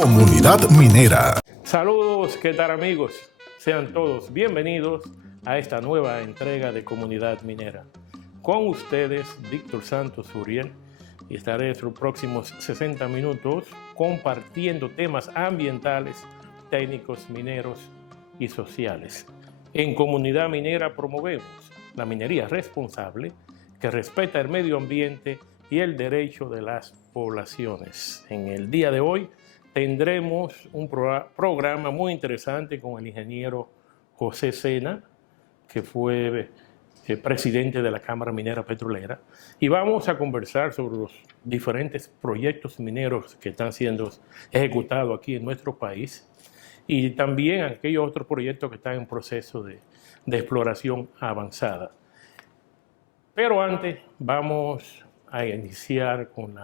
Comunidad Minera. Saludos, ¿qué tal amigos? Sean todos bienvenidos a esta nueva entrega de Comunidad Minera. Con ustedes, Víctor Santos Uriel, y estaré en los próximos 60 minutos compartiendo temas ambientales, técnicos, mineros y sociales. En Comunidad Minera promovemos la minería responsable que respeta el medio ambiente y el derecho de las poblaciones. En el día de hoy tendremos un programa muy interesante con el ingeniero José Sena, que fue presidente de la Cámara Minera Petrolera, y vamos a conversar sobre los diferentes proyectos mineros que están siendo ejecutados aquí en nuestro país y también aquellos otros proyectos que están en proceso de exploración avanzada. Pero antes vamos a iniciar con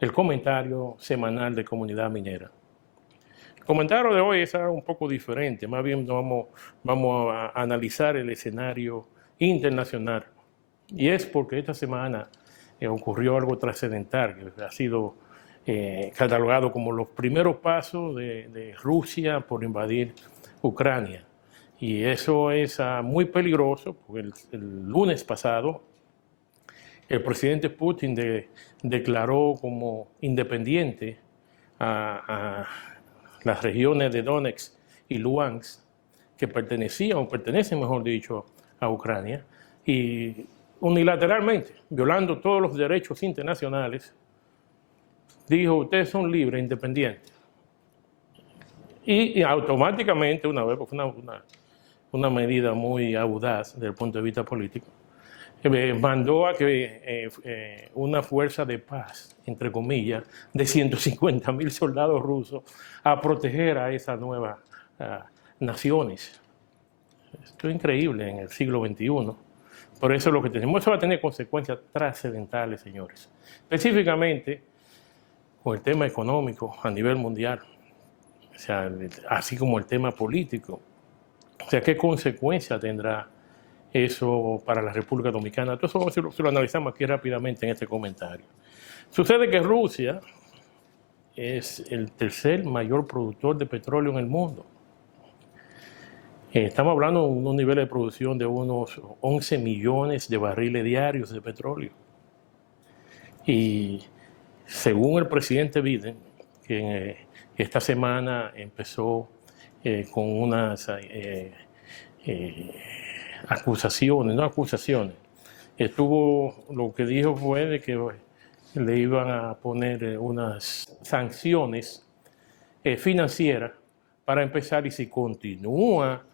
el comentario semanal de Comunidad Minera. El comentario de hoy es algo un poco diferente, más bien vamos a analizar el escenario internacional. Y es porque esta semana ocurrió algo trascendental, que ha sido catalogado como los primeros pasos de Rusia por invadir Ucrania. Y eso es muy peligroso, porque el lunes pasado el presidente Putin declaró como independiente a las regiones de Donetsk y Luhansk, que pertenecen, mejor dicho, a Ucrania, y unilateralmente, violando todos los derechos internacionales, dijo: ustedes son libres, independientes. Y automáticamente, fue una medida muy audaz desde el punto de vista político, mandó a que una fuerza de paz, entre comillas, de 150,000 soldados rusos a proteger a esas nuevas naciones. Esto es increíble en el siglo XXI. Por eso lo que tenemos, eso va a tener consecuencias trascendentales, señores. Específicamente con el tema económico a nivel mundial, o sea, así como el tema político. O sea, ¿qué consecuencia tendrá eso para la República Dominicana? Todo eso lo analizamos aquí rápidamente en este comentario. Sucede que Rusia es el tercer mayor productor de petróleo en el mundo. Estamos hablando de unos niveles de producción de unos 11 millones de barriles diarios de petróleo. Y según el presidente Biden, que esta semana empezó con unas acusaciones. Lo que dijo fue de que le iban a poner unas sanciones financieras para empezar, y si continúa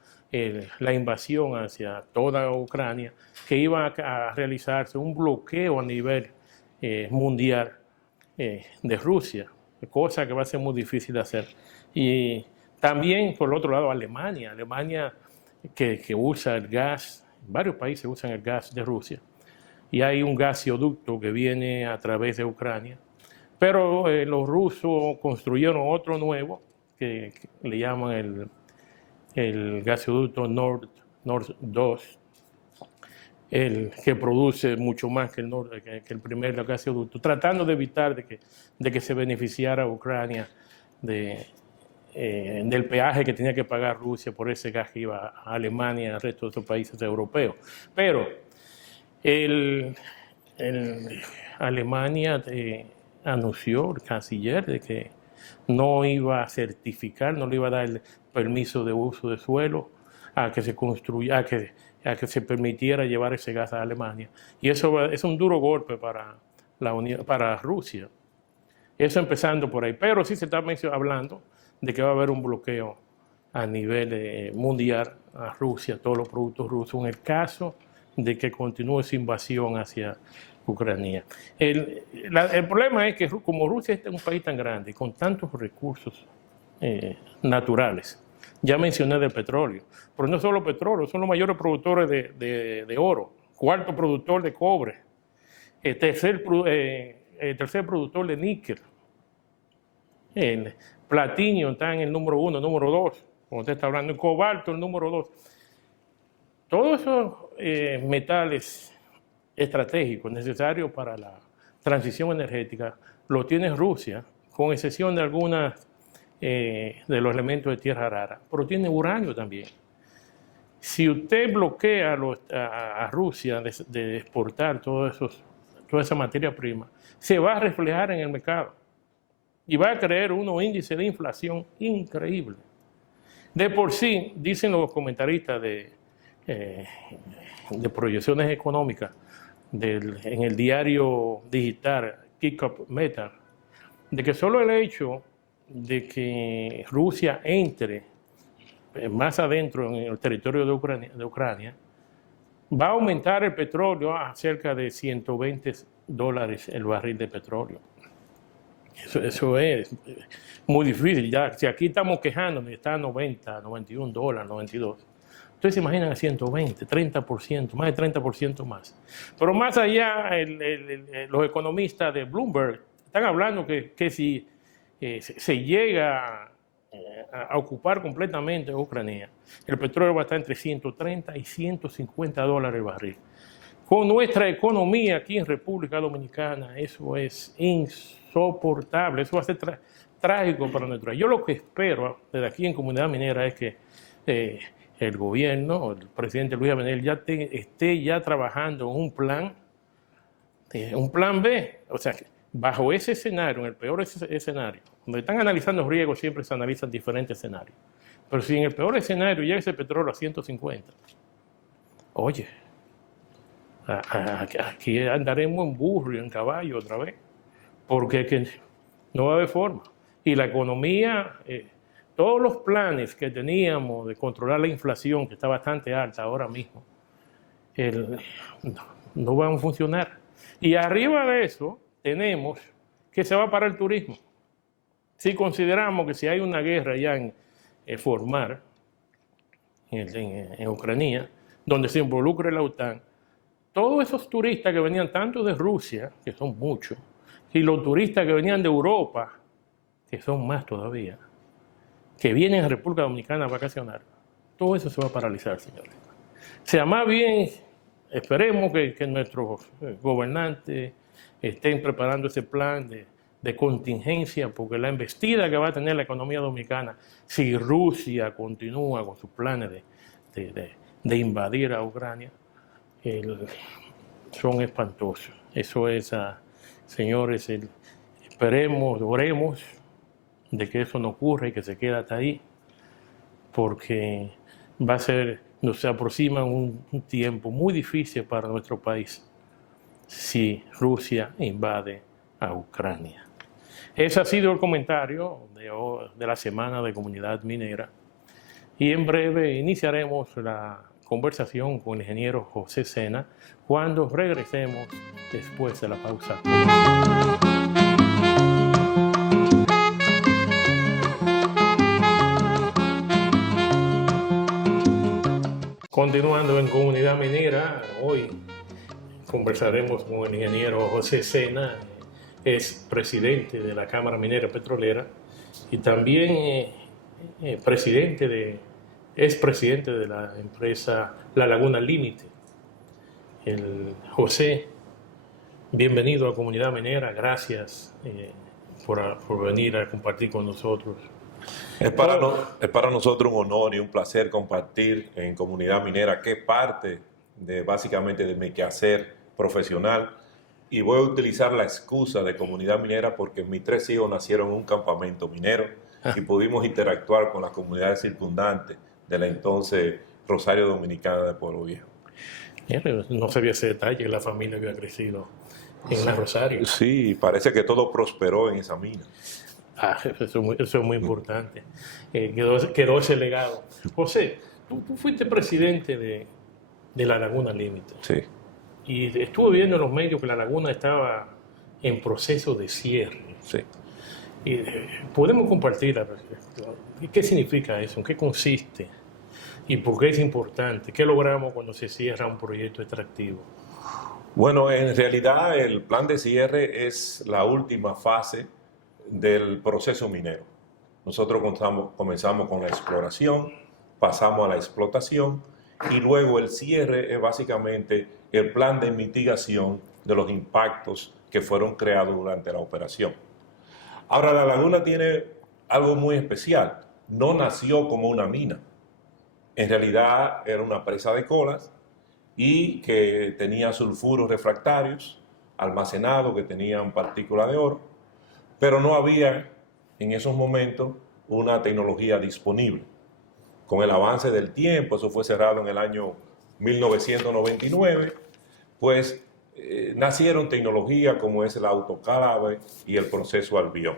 la invasión hacia toda Ucrania, que iba a realizarse un bloqueo a nivel mundial de Rusia, cosa que va a ser muy difícil de hacer. Y también, por el otro lado, Alemania que usa el gas, varios países usan el gas de Rusia, y hay un gasoducto que viene a través de Ucrania, pero los rusos construyeron otro nuevo, que le llaman el gasoducto Nord 2, que produce mucho más que el primer gasoducto, tratando de evitar de que se beneficiara Ucrania del peaje que tenía que pagar Rusia por ese gas que iba a Alemania y al resto de estos países europeos. Pero Alemania anunció, el canciller, de que no iba a certificar, no le iba a dar el permiso de uso de suelo a que se construya, a que se permitiera llevar ese gas a Alemania. Y eso es un duro golpe para Rusia. Eso empezando por ahí. Pero sí se está hablando de que va a haber un bloqueo a nivel mundial a Rusia, todos los productos rusos, en el caso de que continúe esa invasión hacia Ucrania. El problema es que como Rusia es un país tan grande, con tantos recursos naturales, ya mencioné del petróleo, pero no solo petróleo, son los mayores productores de oro, cuarto productor de cobre, tercer productor de níquel. El platino está en el número 1, número 2, como usted está hablando, el cobalto el número 2. Todos esos metales estratégicos necesarios para la transición energética lo tiene Rusia, con excepción de algunas de los elementos de tierra rara, pero tiene uranio también. Si usted bloquea a Rusia de exportar toda esa materia prima, se va a reflejar en el mercado y va a crear unos índices de inflación increíbles. De por sí, dicen los comentaristas de proyecciones económicas en el diario digital Kick Up Metal, de que solo el hecho de que Rusia entre más adentro en el territorio de Ucrania va a aumentar el petróleo a cerca de $120 el barril de petróleo. Eso es muy difícil. Ya, si aquí estamos quejándonos, está a 90, $91, $92. Ustedes se imaginan a 120, 30%, más de 30% más. Pero más allá, los economistas de Bloomberg están hablando que si se llega a ocupar completamente Ucrania, el petróleo va a estar entre 130 y $150 el barril. Con nuestra economía aquí en República Dominicana, eso es insoportable, eso va a ser trágico para nuestro país. Yo lo que espero desde aquí en Comunidad Minera es que el gobierno, el presidente Luis Abinader esté ya trabajando en un plan B, o sea, bajo ese escenario, en el peor escenario, donde están analizando riesgos, siempre se analizan diferentes escenarios. Pero si en el peor escenario llega ese petróleo a 150, oye, aquí andaremos en burro y en caballo otra vez, porque no va a haber forma. Y la economía, todos los planes que teníamos de controlar la inflación, que está bastante alta ahora mismo, no van a funcionar. Y arriba de eso, tenemos que se va a parar el turismo. Si consideramos que si hay una guerra ya en formar en Ucrania, donde se involucre la OTAN, todos esos turistas que venían tanto de Rusia, que son muchos, y los turistas que venían de Europa, que son más todavía, que vienen a República Dominicana a vacacionar, todo eso se va a paralizar, señores. O sea, más bien, esperemos que nuestros gobernantes estén preparando ese plan de contingencia, porque la embestida que va a tener la economía dominicana si Rusia continúa con sus planes de invadir a Ucrania, son espantosos. Eso es, señores, esperemos, oremos de que eso no ocurra y que se quede hasta ahí, porque nos aproxima un tiempo muy difícil para nuestro país si Rusia invade a Ucrania. Ese ha sido el comentario de la Semana de Comunidad Minera. Y en breve iniciaremos la conversación con el ingeniero José Sena cuando regresemos después de la pausa. Continuando en Comunidad Minera, hoy conversaremos con el ingeniero José Sena, es presidente de la Cámara Minera Petrolera y también es presidente de la empresa La Laguna Límite. José, bienvenido a Comunidad Minera, gracias por venir a compartir con nosotros. Es para nosotros un honor y un placer compartir en Comunidad Minera, que es parte básicamente de mi quehacer profesional, y voy a utilizar la excusa de Comunidad Minera porque mis 3 hijos nacieron en un campamento minero y pudimos interactuar con las comunidades circundantes de la entonces Rosario Dominicana de Pueblo Viejo. No sabía ese detalle, la familia había crecido en la Rosario. Sí, parece que todo prosperó en esa mina. Eso es muy importante. Quedó ese legado. José, tú fuiste presidente de La Laguna Límite. Sí. Y estuve viendo en los medios que La Laguna estaba en proceso de cierre. Sí. Y podemos compartir qué significa eso, en qué consiste y por qué es importante. ¿Qué logramos cuando se cierra un proyecto extractivo? Bueno, en realidad el plan de cierre es la última fase del proceso minero. Nosotros comenzamos con la exploración, pasamos a la explotación y luego el cierre es básicamente el plan de mitigación de los impactos que fueron creados durante la operación. Ahora, La Laguna tiene algo muy especial. No nació como una mina. En realidad era una presa de colas y que tenía sulfuros refractarios almacenados que tenían partículas de oro, pero no había en esos momentos una tecnología disponible. Con el avance del tiempo, eso fue cerrado en el año 1999, pues nacieron tecnologías como es el autocálave y el proceso Albión.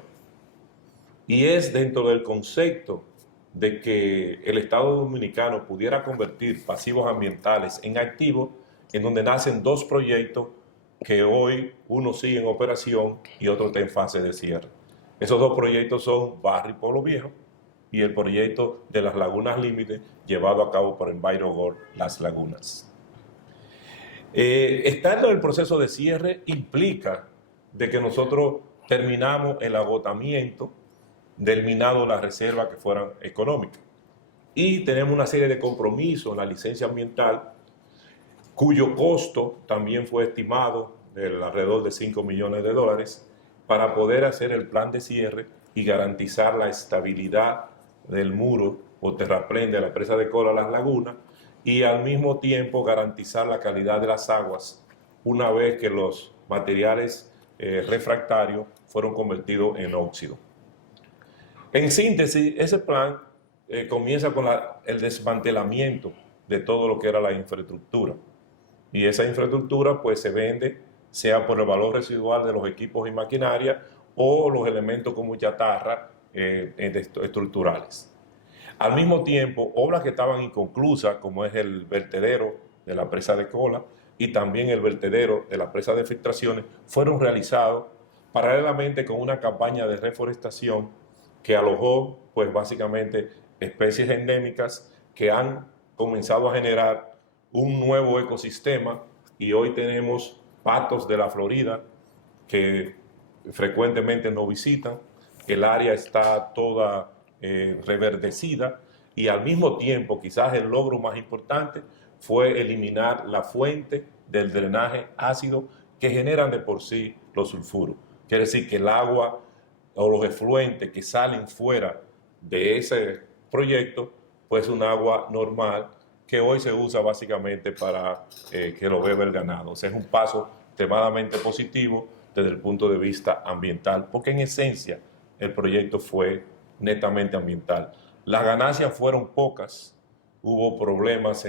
Y es dentro del concepto de que el Estado Dominicano pudiera convertir pasivos ambientales en activos, en donde nacen dos proyectos que hoy uno sigue en operación y otro está en fase de cierre. Esos dos proyectos son Barrio y Pueblo Viejo y el proyecto de las Lagunas Límites llevado a cabo por Envirogor Las Lagunas. Estar en el proceso de cierre implica de que nosotros terminamos el agotamiento del minado de las reservas que fueran económicas. Y tenemos una serie de compromisos en la licencia ambiental, cuyo costo también fue estimado de alrededor de $5 millones, para poder hacer el plan de cierre y garantizar la estabilidad del muro o terraplén de la presa de Cola Las Lagunas y al mismo tiempo garantizar la calidad de las aguas una vez que los materiales refractarios fueron convertidos en óxido. En síntesis, ese plan comienza con el desmantelamiento de todo lo que era la infraestructura. Y esa infraestructura pues se vende, sea por el valor residual de los equipos y maquinaria o los elementos como chatarra estructurales. Al mismo tiempo, obras que estaban inconclusas, como es el vertedero de la presa de Cola y también el vertedero de la presa de filtraciones, fueron realizados paralelamente con una campaña de reforestación que alojó, pues básicamente, especies endémicas que han comenzado a generar un nuevo ecosistema y hoy tenemos patos de la Florida que frecuentemente nos visitan. El área está toda reverdecida y al mismo tiempo, quizás el logro más importante fue eliminar la fuente del drenaje ácido que generan de por sí los sulfuros. Quiere decir que el agua o los efluentes que salen fuera de ese proyecto, pues un agua normal que hoy se usa básicamente para que lo beba el ganado. O sea, es un paso extremadamente positivo desde el punto de vista ambiental, porque en esencia el proyecto fue netamente ambiental. Las ganancias fueron pocas, hubo problemas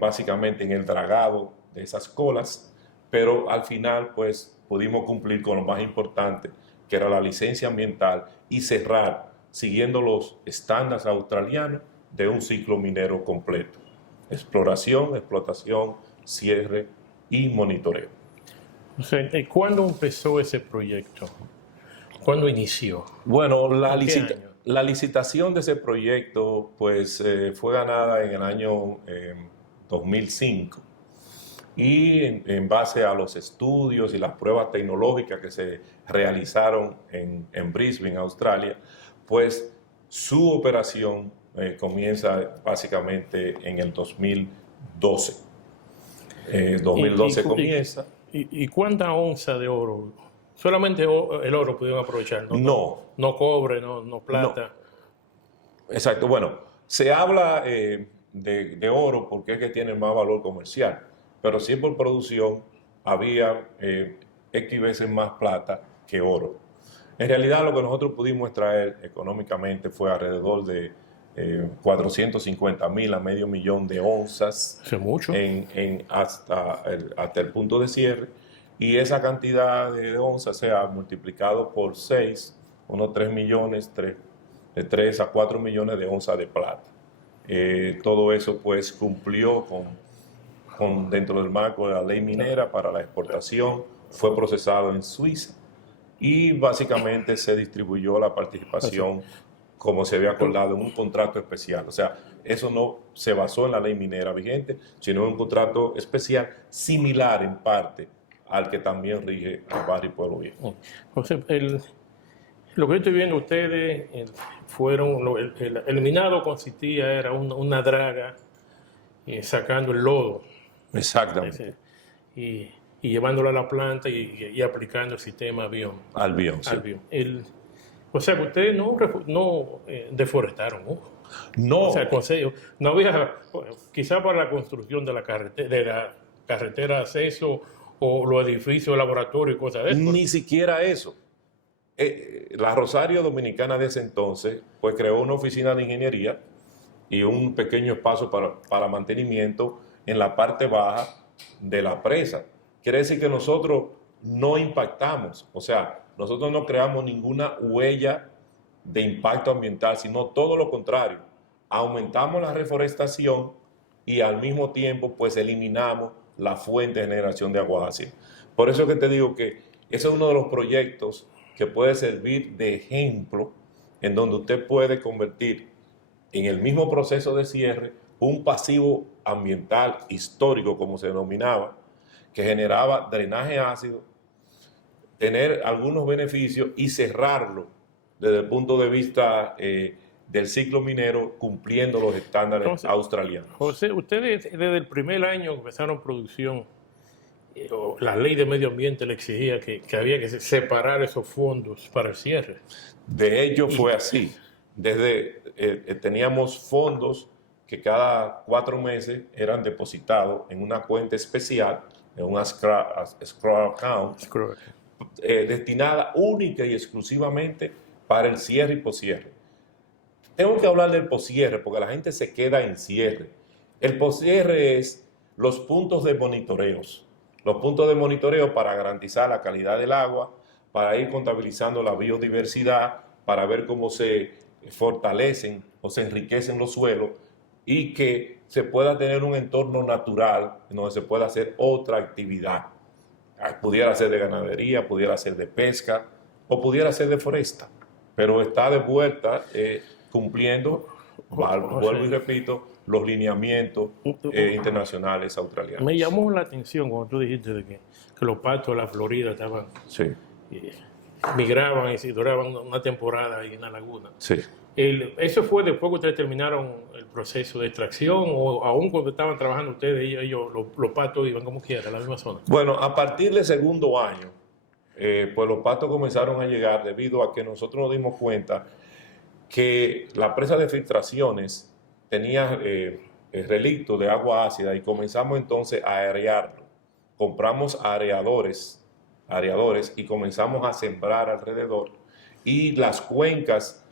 básicamente en el dragado de esas colas, pero al final pues pudimos cumplir con lo más importante, que era la licencia ambiental, y cerrar siguiendo los estándares australianos de un ciclo minero completo: exploración, explotación, cierre y monitoreo. O sea, ¿cuándo empezó ese proyecto? ¿Cuándo inició? Bueno, ¿En qué año? la licitación de ese proyecto pues fue ganada en el año 2005 y en base a los estudios y las pruebas tecnológicas que se realizaron en Brisbane, Australia, pues su operación comienza básicamente en el 2012. 2012 comienza. ¿Y cuánta onza de oro? Solamente el oro pudieron aprovechar, ¿no? No. No cobre, no plata. No. Exacto. Bueno, se habla de oro porque es que tiene más valor comercial, pero sí por producción había X veces más plata que oro. En realidad lo que nosotros pudimos extraer económicamente fue alrededor de 450,000 a medio millón de onzas. Hace mucho. Hasta el punto de cierre. Y esa cantidad de onzas se ha multiplicado por 6, unos 3 millones, de 3 a 4 millones de onzas de plata. Todo eso pues cumplió con dentro del marco de la ley minera para la exportación, fue procesado en Suiza y básicamente se distribuyó la participación como se había acordado en un contrato especial. O sea, eso no se basó en la ley minera vigente, sino en un contrato especial similar en parte al que también rige el Barrio y Pueblo Viejo. José, lo que yo estoy viendo ustedes el minado consistía, era una draga sacando el lodo. Exactamente. Y llevándolo a la planta y aplicando el sistema Albión. Albión, sí. Albión. O sea, que ustedes no deforestaron, ¿no? No, O sea, el consejo, no había, quizá para la construcción de la carretera de acceso o los edificios, laboratorios y cosas de eso. ni siquiera eso. La Rosario Dominicana de ese entonces, pues creó una oficina de ingeniería y un pequeño espacio para mantenimiento en la parte baja de la presa. Quiere decir que nosotros no impactamos, o sea, nosotros no creamos ninguna huella de impacto ambiental, sino todo lo contrario. Aumentamos la reforestación y al mismo tiempo pues eliminamos la fuente de generación de agua ácida. Por eso que te digo que ese es uno de los proyectos que puede servir de ejemplo en donde usted puede convertir en el mismo proceso de cierre un pasivo ambiental histórico, como se denominaba, que generaba drenaje ácido, tener algunos beneficios y cerrarlo desde el punto de vista del ciclo minero cumpliendo los estándares Entonces, australianos. José, ustedes desde el primer año que empezaron producción, la ley de medio ambiente le exigía que había que separar esos fondos para el cierre. De hecho fue así. Teníamos fondos que cada 4 meses eran depositados en una cuenta especial, en una escrow account, destinada única y exclusivamente para el cierre y poscierre. Tengo que hablar del poscierre porque la gente se queda en cierre. El poscierre es los puntos de monitoreos. Los puntos de monitoreo para garantizar la calidad del agua, para ir contabilizando la biodiversidad, para ver cómo se fortalecen o se enriquecen los suelos y que se pueda tener un entorno natural donde se pueda hacer otra actividad. Pudiera ser de ganadería, pudiera ser de pesca o pudiera ser de foresta, pero está de vuelta cumpliendo, vuelvo y repito, los lineamientos internacionales australianos. Me llamó la atención cuando tú dijiste de que los patos de la Florida estaban, Sí, migraban y se duraban una temporada ahí en la laguna. sí. ¿Eso fue después que ustedes terminaron el proceso de extracción o aún cuando estaban trabajando ustedes, los patos iban como quiera a la misma zona? Bueno, a partir del segundo año, pues los patos comenzaron a llegar debido a que nosotros nos dimos cuenta que la presa de filtraciones tenía relictos de agua ácida y comenzamos entonces a aerearlo. Compramos aereadores y comenzamos a sembrar alrededor y las cuencas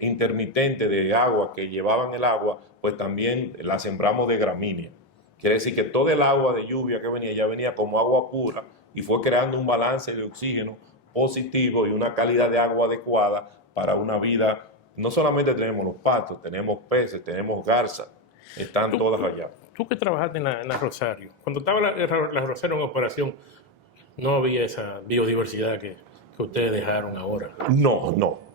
intermitentes de agua que llevaban el agua, pues también las sembramos de gramínea. Quiere decir que todo el agua de lluvia que venía ya venía como agua pura y fue creando un balance de oxígeno positivo y una calidad de agua adecuada para una vida. No solamente tenemos los patos, tenemos peces, tenemos garzas, están todas allá. Tú que trabajaste en la Rosario, cuando estaba la Rosario en operación, no había esa biodiversidad que ustedes dejaron ahora.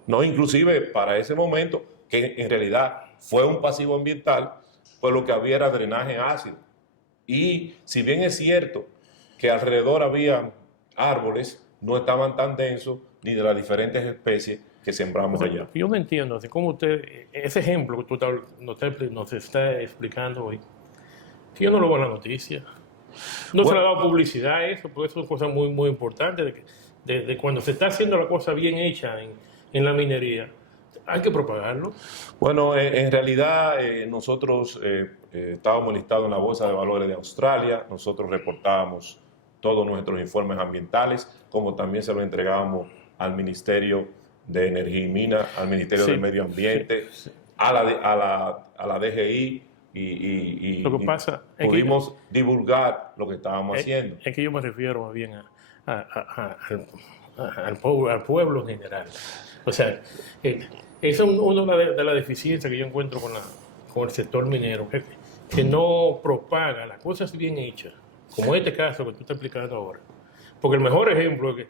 No, inclusive para ese momento, que en realidad fue un pasivo ambiental, pues lo que había era drenaje ácido. Y si bien es cierto que alrededor había árboles, no estaban tan densos ni de las diferentes especies que sembramos allá. Yo no entiendo, así como ese ejemplo que tú nos está explicando hoy, que yo no lo veo en la noticia. No se le ha dado publicidad a eso, porque eso es una cosa muy, muy importante, de cuando se está haciendo la cosa bien hecha en la minería, hay que propagarlo. Bueno, en realidad nosotros estábamos listados en la Bolsa de Valores de Australia, nosotros reportábamos todos nuestros informes ambientales, como también se lo entregábamos al Ministerio de Energía y Minas, al Ministerio del Medio Ambiente, a la DGI, y lo que pasa pudimos divulgar lo que estábamos haciendo. Es que yo me refiero más bien al pueblo en general. O sea, esa es una de las deficiencias que yo encuentro con el sector minero, que no propaga las cosas bien hechas, como este caso que tú estás explicando ahora. Porque el mejor ejemplo es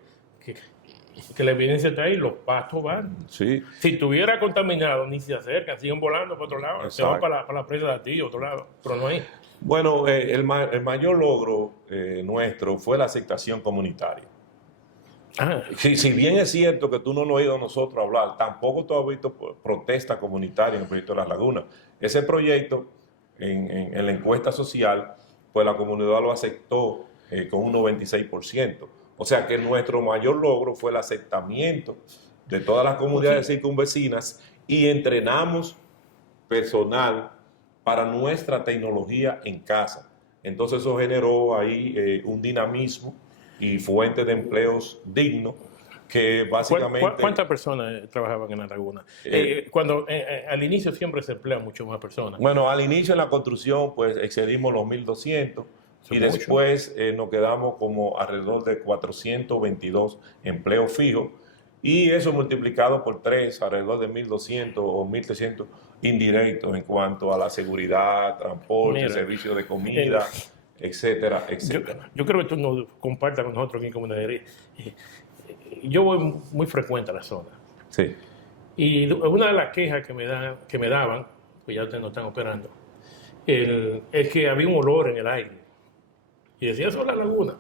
que la evidencia está ahí, los patos van. Sí. Si estuviera contaminado, ni se acercan, siguen volando para otro lado. Exacto. Se van para la presa de ti, otro lado, pero no hay. Bueno, el mayor logro nuestro fue la aceptación comunitaria. Si bien es cierto que tú no nos has oído a nosotros hablar, tampoco tú has visto protesta comunitaria en el proyecto de las lagunas. Ese proyecto, en la encuesta social, pues la comunidad lo aceptó con un 96%. O sea que nuestro mayor logro fue el aceptamiento de todas las comunidades circunvecinas y entrenamos personal para nuestra tecnología en casa. Entonces eso generó ahí un dinamismo y fuente de empleos dignos que básicamente... ¿Cuántas personas trabajaban en la laguna? Al inicio siempre se emplean mucho más personas. Bueno, al inicio en la construcción pues excedimos los 1.200 y después nos quedamos como alrededor de 422 empleos fijos y eso multiplicado por 3, alrededor de 1.200 o 1.300 indirectos en cuanto a la seguridad, transporte, servicio de comida, etcétera, etcétera. Yo creo que tú nos compartas con nosotros aquí en Comunidad. Yo voy muy frecuente a la zona. Sí. Y una de las quejas que me daban, pues ya ustedes no están operando, es que había un olor en el aire. Y decía, eso es la laguna.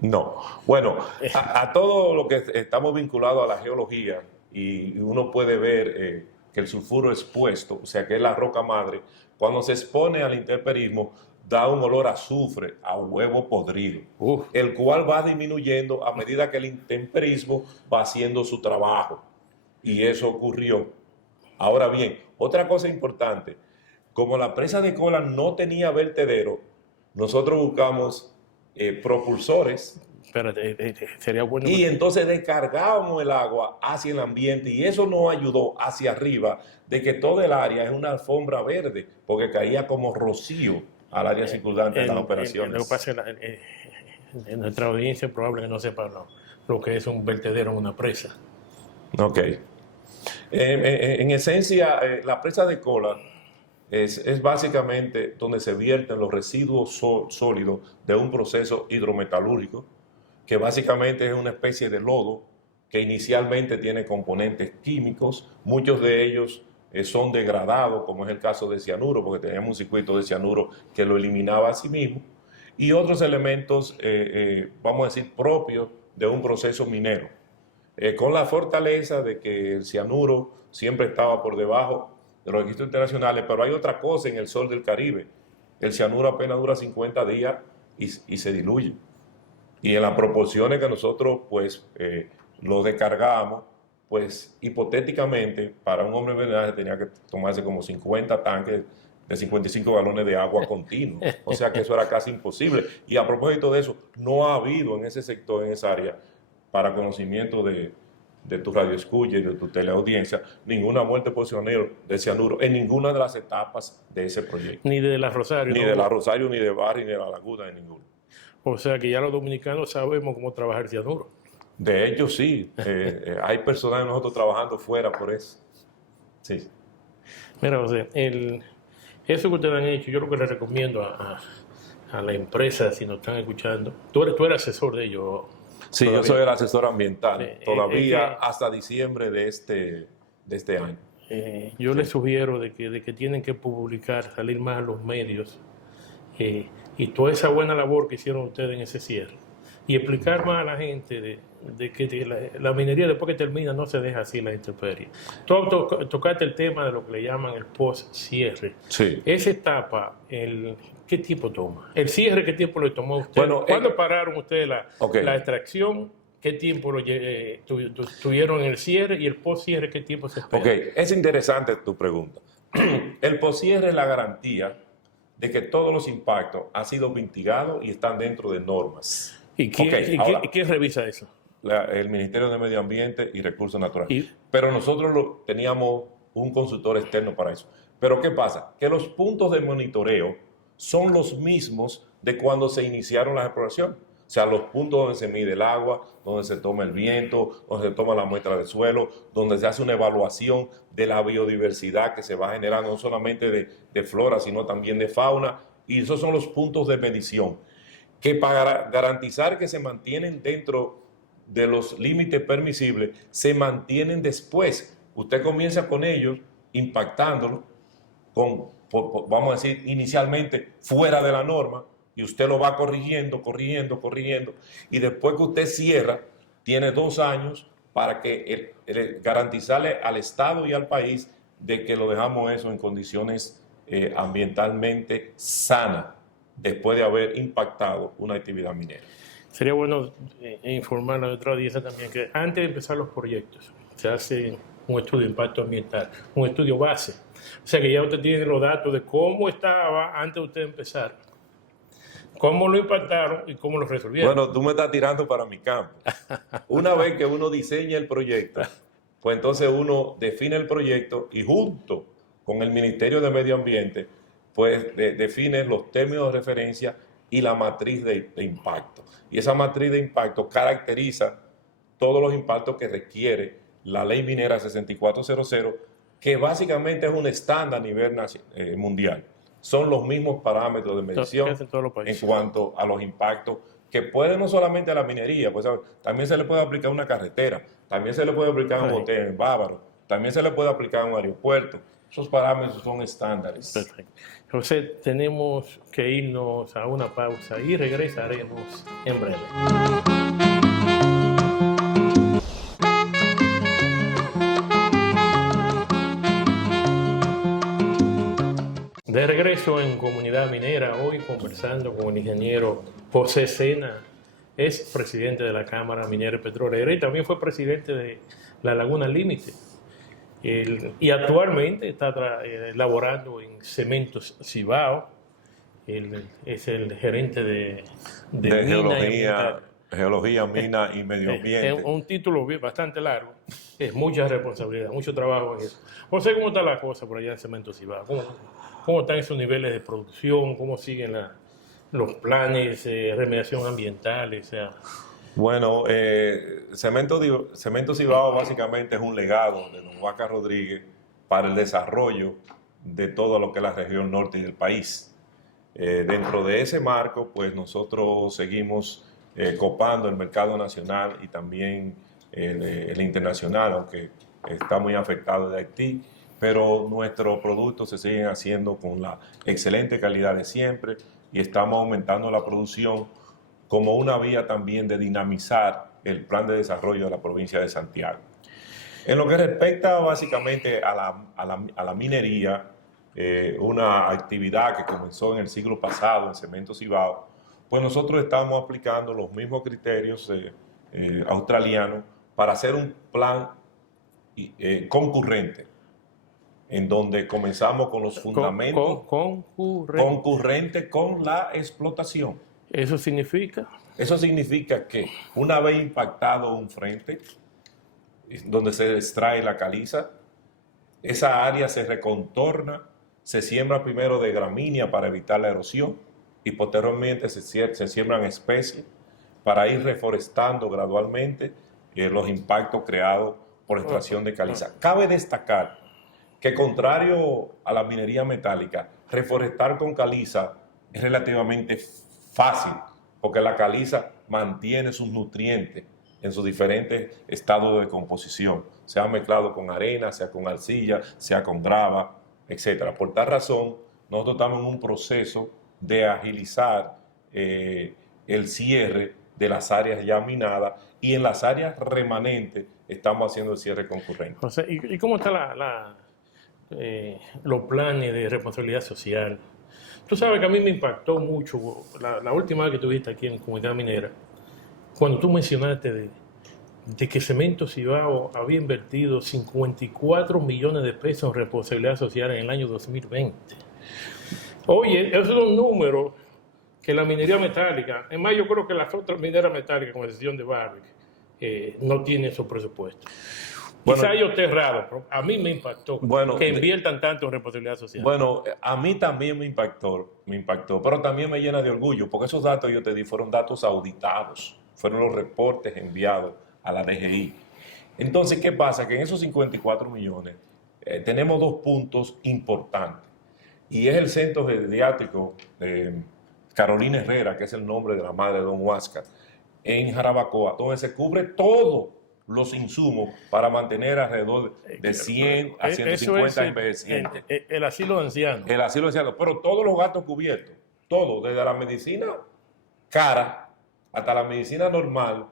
No. Bueno, a todo lo que estamos vinculados a la geología, y uno puede ver que el sulfuro expuesto, o sea, que es la roca madre, cuando se expone al intemperismo, da un olor a azufre, a huevo podrido, el cual va disminuyendo a medida que el intemperismo va haciendo su trabajo. Y eso ocurrió. Ahora bien, otra cosa importante, como la presa de Cola no tenía vertedero, nosotros buscamos propulsores. Espérate, sería bueno. Y entonces descargábamos el agua hacia el ambiente y eso nos ayudó hacia arriba de que toda el área es una alfombra verde, porque caía como rocío al área circundante de las operaciones. Lo que pasa es que en nuestra audiencia probable que no sepa lo que es un vertedero en una presa. Ok. En esencia, la presa de Cola es básicamente donde se vierten los residuos sólidos de un proceso hidrometalúrgico, que básicamente es una especie de lodo que inicialmente tiene componentes químicos, muchos de ellos son degradados, como es el caso de cianuro, porque teníamos un circuito de cianuro que lo eliminaba a sí mismo, y otros elementos, vamos a decir, propios de un proceso minero. Con la fortaleza de que el cianuro siempre estaba por debajo de los registros internacionales, pero hay otra cosa en el sol del Caribe. El cianuro apenas dura 50 días y se diluye. Y en las proporciones que nosotros pues lo descargamos, pues hipotéticamente para un hombre de drenaje tenía que tomarse como 50 tanques de 55 galones de agua continuo. O sea que eso era casi imposible. Y a propósito de eso, no ha habido en ese sector, en esa área, para conocimiento de tu radioescucha y de tu teleaudiencia, ninguna muerte por cianuro en ninguna de las etapas de ese proyecto. Ni de la Rosario. Ni de la Rosario, ni de Barry, ni de la Laguna, ni ninguno. O sea que ya los dominicanos sabemos cómo trabajar el cianuro. De hecho, sí. Hay personas de nosotros trabajando fuera por eso. Sí. Mira, José, eso que ustedes han hecho, yo lo que les recomiendo a la empresa, si nos están escuchando, tú eres asesor de ellos. Sí, todavía. Yo soy el asesor ambiental, todavía hasta diciembre de este año. Yo les sugiero de que tienen que publicar, salir más a los medios y toda esa buena labor que hicieron ustedes en ese cierre y explicar más a la gente de que la minería después que termina no se deja así la intemperie. Tú tocaste el tema de lo que le llaman el post-cierre. Sí. Esa etapa, ¿qué tiempo toma? ¿El cierre qué tiempo le tomó a ustedes? Bueno, ¿cuándo pararon ustedes la extracción? ¿Qué tiempo tuvieron en el cierre? Y el post-cierre, ¿qué tiempo se espera? Ok, es interesante tu pregunta. El post-cierre es la garantía de que todos los impactos han sido mitigados y están dentro de normas. ¿Y quién revisa eso? El Ministerio de Medio Ambiente y Recursos Naturales. Pero nosotros teníamos un consultor externo para eso. Pero ¿qué pasa? Que los puntos de monitoreo son los mismos de cuando se iniciaron las exploraciones. O sea, los puntos donde se mide el agua, donde se toma el viento, donde se toma la muestra del suelo, donde se hace una evaluación de la biodiversidad que se va generando, no solamente de flora, sino también de fauna. Y esos son los puntos de medición, que para garantizar que se mantienen dentro de los límites permisibles, se mantienen después. Usted comienza con ellos, impactándolos, vamos a decir, inicialmente fuera de la norma, y usted lo va corrigiendo, y después que usted cierra, tiene 2 años para que garantizarle al Estado y al país de que lo dejamos eso en condiciones ambientalmente sanas, después de haber impactado una actividad minera. Sería bueno informar a nuestra audiencia también que antes de empezar los proyectos se hace un estudio de impacto ambiental, un estudio base. O sea que ya usted tiene los datos de cómo estaba antes de usted empezar, cómo lo impactaron y cómo lo resolvieron. Bueno, tú me estás tirando para mi campo. Una vez que uno diseña el proyecto, pues entonces uno define el proyecto y junto con el Ministerio de Medio Ambiente, pues define los términos de referencia y la matriz de impacto. Y esa matriz de impacto caracteriza todos los impactos que requiere la Ley Minera 6400, que básicamente es un estándar a nivel mundial. Son los mismos parámetros de medición en cuanto a los impactos que pueden no solamente a la minería, pues también se le puede aplicar a una carretera, también se le puede aplicar a un hotel en Bávaro, también se le puede aplicar a un aeropuerto. Esos parámetros son estándares. Perfecto. Entonces tenemos que irnos a una pausa y regresaremos en breve. De regreso en Comunidad Minera, hoy conversando con el ingeniero José Sena, es presidente de la Cámara Minera y Petrolera y también fue presidente de la Laguna Límite. Y actualmente está laborando en Cementos Cibao. Él es el gerente de geología, mina y medio ambiente. Es un título bastante largo. Es mucha responsabilidad, mucho trabajo en eso. José, ¿cómo está la cosa por allá en Cementos Cibao? ¿Cómo están esos niveles de producción? ¿Cómo siguen los planes de remediación ambiental? O sea, bueno, Cemento Cibao básicamente es un legado de don Huaca Rodríguez para el desarrollo de todo lo que es la región norte del país. Dentro de ese marco, pues nosotros seguimos copando el mercado nacional y también el internacional, aunque está muy afectado de Haití, pero nuestros productos se siguen haciendo con la excelente calidad de siempre y estamos aumentando la producción como una vía también de dinamizar el plan de desarrollo de la provincia de Santiago. En lo que respecta básicamente a la minería, una actividad que comenzó en el siglo pasado en Cementos Cibao, pues nosotros estamos aplicando los mismos criterios australianos para hacer un plan concurrente, en donde comenzamos con los fundamentos concurrente con la explotación. ¿Eso significa? Eso significa que una vez impactado un frente donde se extrae la caliza, esa área se recontorna, se siembra primero de gramínea para evitar la erosión y posteriormente se siembran especies para ir reforestando gradualmente los impactos creados por extracción de caliza. Cabe destacar que contrario a la minería metálica, reforestar con caliza es relativamente fácil, porque la caliza mantiene sus nutrientes en sus diferentes estados de composición, sea mezclado con arena, sea con arcilla, sea con grava, etc. Por tal razón, nosotros estamos en un proceso de agilizar el cierre de las áreas ya minadas y en las áreas remanentes estamos haciendo el cierre concurrente. José, ¿y cómo están los planes de responsabilidad social? Tú sabes que a mí me impactó mucho la última vez que estuviste aquí en Comunidad Minera, cuando tú mencionaste de que Cementos Cibao había invertido 54 millones de pesos en responsabilidad social en el año 2020. Oye, eso es un número que la minería metálica, es más, yo creo que las otras mineras metálicas, con excepción de Barrick, no tienen esos presupuestos. Bueno, quizá yo esté raro, pero a mí me impactó que inviertan tanto en responsabilidad social. Bueno, a mí también me impactó, pero también me llena de orgullo, porque esos datos yo te di fueron datos auditados, fueron los reportes enviados a la DGI. Entonces, ¿qué pasa? Que en esos 54 millones tenemos dos puntos importantes, y es el centro geriátrico Carolina Herrera, que es el nombre de la madre de don Huáscar, en Jarabacoa, donde se cubre todo los insumos para mantener alrededor de 100 a 150 envejecientes. El asilo de ancianos. El asilo de ancianos, pero todos los gastos cubiertos, todo, desde la medicina cara hasta la medicina normal,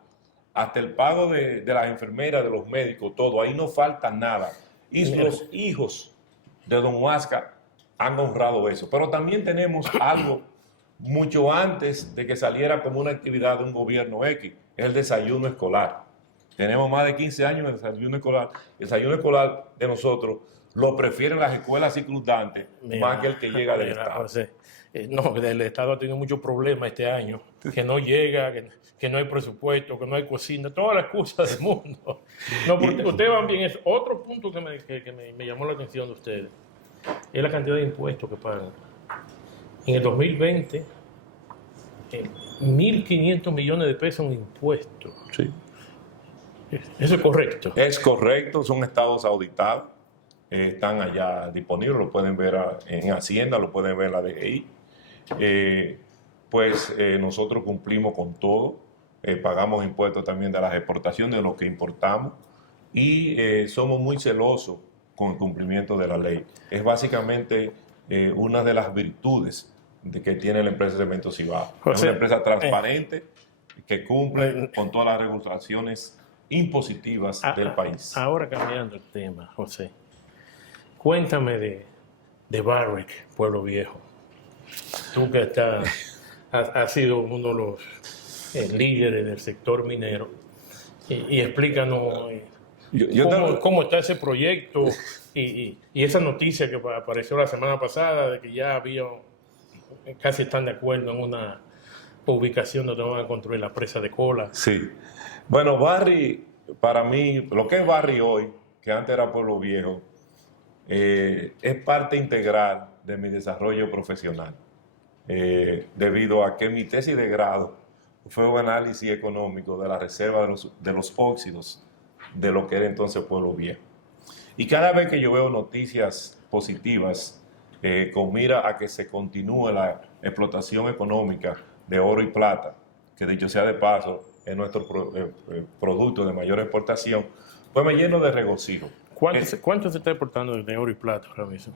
hasta el pago de las enfermeras, de los médicos, todo, ahí no falta nada. Y los hijos de don Huáscar han honrado eso. Pero también tenemos algo mucho antes de que saliera como una actividad de un gobierno X, es el desayuno escolar. Tenemos más de 15 años en el desayuno escolar. El desayuno escolar de nosotros lo prefieren las escuelas circundantes más que el que llega del Estado. José, no, el Estado ha tenido muchos problemas este año, que no llega, que no hay presupuesto, que no hay cocina, todas las cosas del mundo. No, porque ustedes van bien. Es otro punto que me llamó la atención de ustedes, es la cantidad de impuestos que pagan. En el 2020, 1.500 millones de pesos en impuestos. Sí. ¿Eso es correcto? Es correcto, son estados auditados, están allá disponibles, lo pueden ver en Hacienda, lo pueden ver en la DGI. Nosotros cumplimos con todo, pagamos impuestos también de las exportaciones de lo que importamos y somos muy celosos con el cumplimiento de la ley. Es básicamente una de las virtudes que tiene la empresa Cemento Cibao. Es una empresa transparente que cumple con todas las regulaciones impositivas del país. Ahora cambiando el tema, José, cuéntame de Barrick, Pueblo Viejo. Tú que has sido uno de los líderes del sector minero, y explícanos cómo está ese proyecto y esa noticia que apareció la semana pasada de que ya casi están de acuerdo en una ubicación donde van a construir la presa de Cola. Sí. Bueno, Barry, para mí, lo que es Barry hoy, que antes era Pueblo Viejo, es parte integral de mi desarrollo profesional, debido a que mi tesis de grado fue un análisis económico de la reserva de los óxidos de lo que era entonces Pueblo Viejo. Y cada vez que yo veo noticias positivas con mira a que se continúe la explotación económica de oro y plata, que dicho sea de paso, es nuestro producto de mayor exportación, pues me lleno de regocijo. ¿Cuánto se está exportando de oro y plata ahora mismo?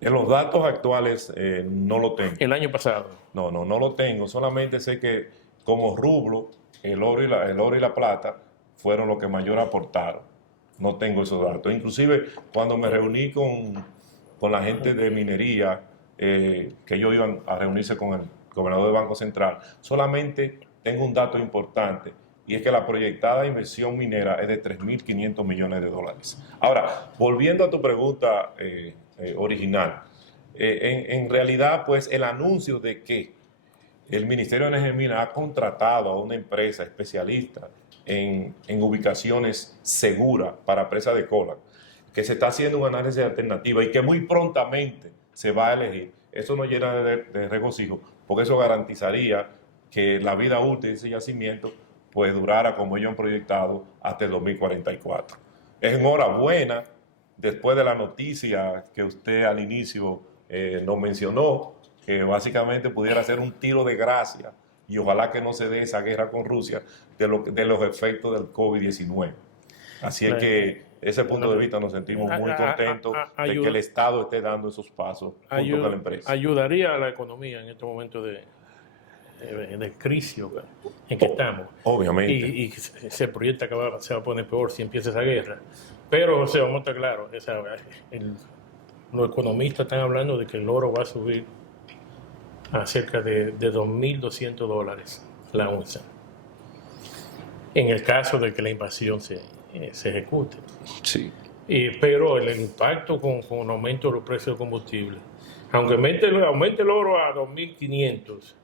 En los datos actuales no lo tengo. ¿El año pasado? No lo tengo. Solamente sé que como rublo, el oro y la plata fueron los que mayor aportaron. No tengo esos datos. Inclusive, cuando me reuní con la gente de minería, que ellos iban a reunirse con el gobernador del Banco Central, solamente tengo un dato importante, y es que la proyectada inversión minera es de 3.500 millones de dólares. Ahora, volviendo a tu pregunta original, en realidad, pues el anuncio de que el Ministerio de Energía y Minas ha contratado a una empresa especialista en ubicaciones seguras para presa de Cola, que se está haciendo un análisis de alternativa y que muy prontamente se va a elegir, eso nos llena de regocijo, porque eso garantizaría que la vida útil de ese yacimiento pues durara, como ellos han proyectado, hasta el 2044. Es enhorabuena, después de la noticia que usted al inicio nos mencionó, que básicamente pudiera ser un tiro de gracia, y ojalá que no se dé esa guerra con Rusia, de los efectos del COVID-19. Así es que ese punto de vista nos sentimos muy contentos de que el Estado esté dando esos pasos junto con la empresa. Ayudaría a la economía en este momento de crisis en que estamos. Obviamente. Y se proyecta que se va a poner peor si empieza esa guerra. Pero, o sea, vamos a estar claros, los economistas están hablando de que el oro va a subir a cerca de $2.200 la onza, en el caso de que la invasión se ejecute. Sí. Pero el impacto con el aumento de los precios de combustible, aunque aumente el oro a 2.500,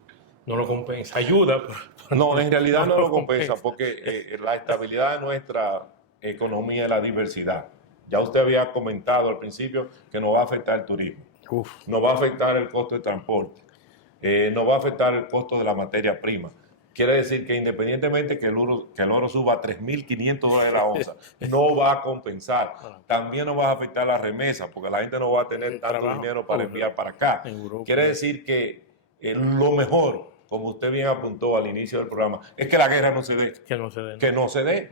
no lo compensa. Ayuda. No, en realidad no lo compensa, porque la estabilidad de nuestra economía es la diversidad. Ya usted había comentado al principio que nos va a afectar el turismo, nos va a afectar el costo de transporte, nos va a afectar el costo de la materia prima. Quiere decir que independientemente que el oro suba a $3.500 la onza, no va a compensar. También nos va a afectar la remesa, porque la gente no va a tener tanto dinero para enviar para acá. Quiere decir que lo mejor, como usted bien apuntó al inicio del programa, es que la guerra no se dé. Que no se dé. Que no se dé.